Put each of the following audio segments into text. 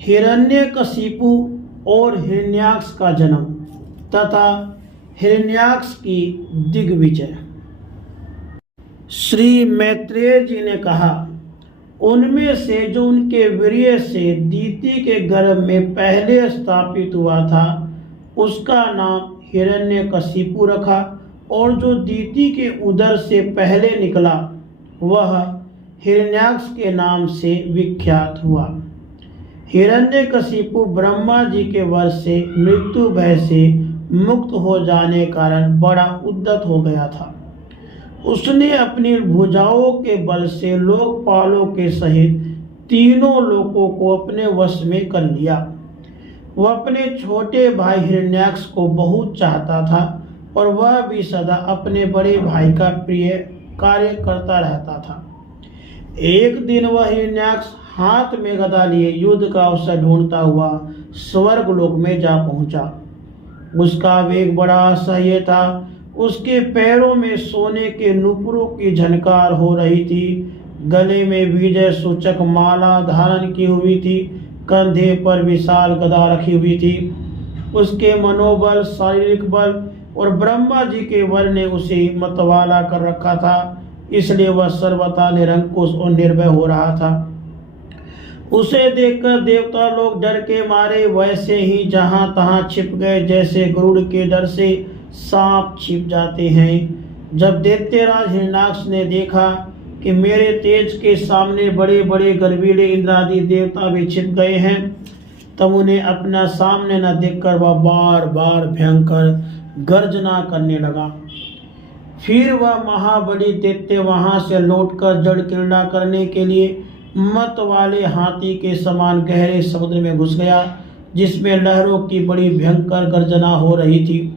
हिरण्यकशिपु और हिरण्याक्ष का जन्म तथा हिरण्याक्ष की दिग्विजय। श्री मैत्रेय जी ने कहा, उनमें से जो उनके वीर्य से दीति के गर्भ में पहले स्थापित हुआ था उसका नाम हिरण्यकशिपु रखा, और जो दीति के उदर से पहले निकला वह हिरण्याक्ष के नाम से विख्यात हुआ। हिरण्यकशिपु ब्रह्मा जी के वश से मृत्यु भय से मुक्त हो जाने कारण बड़ा उद्यत हो गया था। उसने अपनी भुजाओं के बल से लोकपालों के सहित तीनों लोकों को अपने वश में कर लिया। वह अपने छोटे भाई हिरण्याक्ष को बहुत चाहता था और वह भी सदा अपने बड़े भाई का प्रिय कार्य करता रहता था। एक दिन वह हिरण्याक्ष हाथ में गदा लिए युद्ध का अवसर ढूंढता हुआ स्वर्ग लोक में जा पहुंचा। उसका वेग बड़ा असह्य था। उसके पैरों में सोने के नुपुरों की झनकार हो रही थी। गले में विजय सूचक माला धारण की हुई थी। कंधे पर विशाल गदा रखी हुई थी। उसके मनोबल, शारीरिक बल और ब्रह्मा जी के वर ने उसे मतवाला कर रखा था, इसलिए वह सर्वथा निरंकुश और निर्भय हो रहा था। उसे देखकर देवता लोग डर के मारे वैसे ही जहां तहां छिप गए, जैसे गरुड़ के डर से सांप छिप जाते हैं। जब दैत्यराज हिरण्याक्ष ने देखा कि मेरे तेज के सामने बड़े बड़े गर्वीले इंद्रादि देवता भी छिप गए हैं, तब उन्हें अपना सामने न देखकर वह बार बार भयंकर गर्जना करने लगा। फिर वह महाबली दैत्य वहां से लौटकर जड़ क्रीड़ा करने के लिए मत वाले हाथी के समान गहरे समुद्र में घुस गया, जिसमें लहरों की बड़ी भयंकर गर्जना हो रही थी।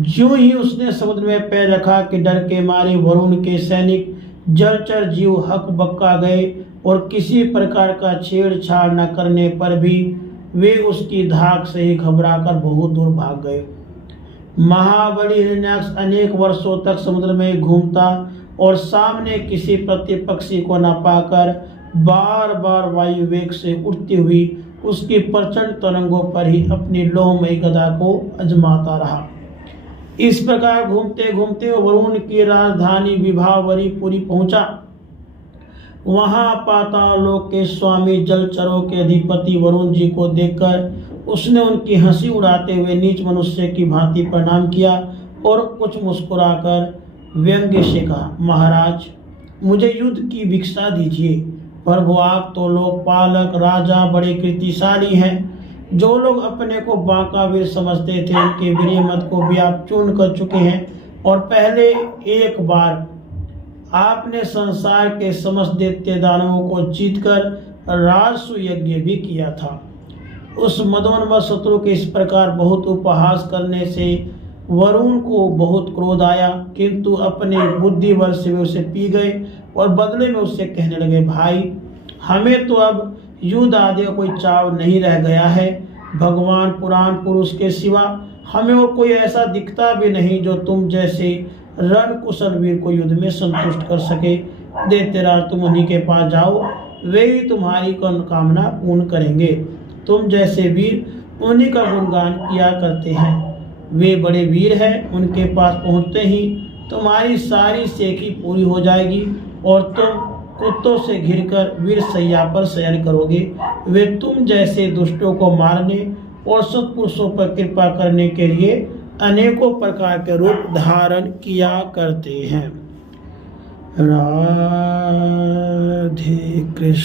ज्यों ही उसने समुद्र में पैर रखा कि डर के मारे वरुण के सैनिक जलचर जीव हक बक्का गए, और किसी प्रकार का छेड़छाड़ न करने पर भी वे उसकी धाक से ही घबराकर बहुत दूर भाग गए। महाबली हिरण्याक्ष अनेक वर्षों तक समुद्र में घूमता और सामने किसी प्रतिपक्षी को न पाकर बार बार वायु वेग से उड़ती हुई उसकी प्रचंड तरंगों पर ही अपनी लोहमयी गदा को अजमाता रहा। इस प्रकार घूमते घूमते वरुण की राजधानी विभावरीपुरी पहुंचा। वहां पाताल लोक के स्वामी जलचरों के अधिपति वरुण जी को देखकर उसने उनकी हंसी उड़ाते हुए नीच मनुष्य की भांति प्रणाम किया और कुछ मुस्कुराकर व्यंग्य से कहा, महाराज, मुझे युद्ध की भिक्षा दीजिए। प्रभु, आप तो लोकपालक राजा बड़े कीर्तिशाली हैं। जो लोग अपने को बांका वीर समझते थे उनके वीर्य मत को भी आप चूर्ण कर चुके हैं, और पहले एक बार आपने संसार के समस्त दैत्य दानवों को जीतकर राजसु यज्ञ भी किया था। उस मदोन्मत्त शत्रु के इस प्रकार बहुत उपहास करने से वरुण को बहुत क्रोध आया, किंतु अपने बुद्धि बल से वे उसे पी गए और बदले में उससे कहने लगे, भाई, हमें तो अब युद्ध आदि कोई चाव नहीं रह गया है। भगवान पुराण पुरुष के सिवा हमें और कोई ऐसा दिखता भी नहीं जो तुम जैसे रण कुशल वीर को युद्ध में संतुष्ट कर सके। दैत्यराज, तुम उन्हीं के पास जाओ, वे ही तुम्हारी कामना पूर्ण करेंगे। तुम जैसे वीर उन्हीं का गुणगान किया करते हैं। वे बड़े वीर हैं, उनके पास पहुंचते ही तुम्हारी सारी सेकी पूरी हो जाएगी और तुम कुत्तों से घिरकर वीर सैया पर शयन करोगे। वे तुम जैसे दुष्टों को मारने और सत्पुरुषों पर कृपा करने के लिए अनेकों प्रकार के रूप धारण किया करते हैं। राधे कृष्ण।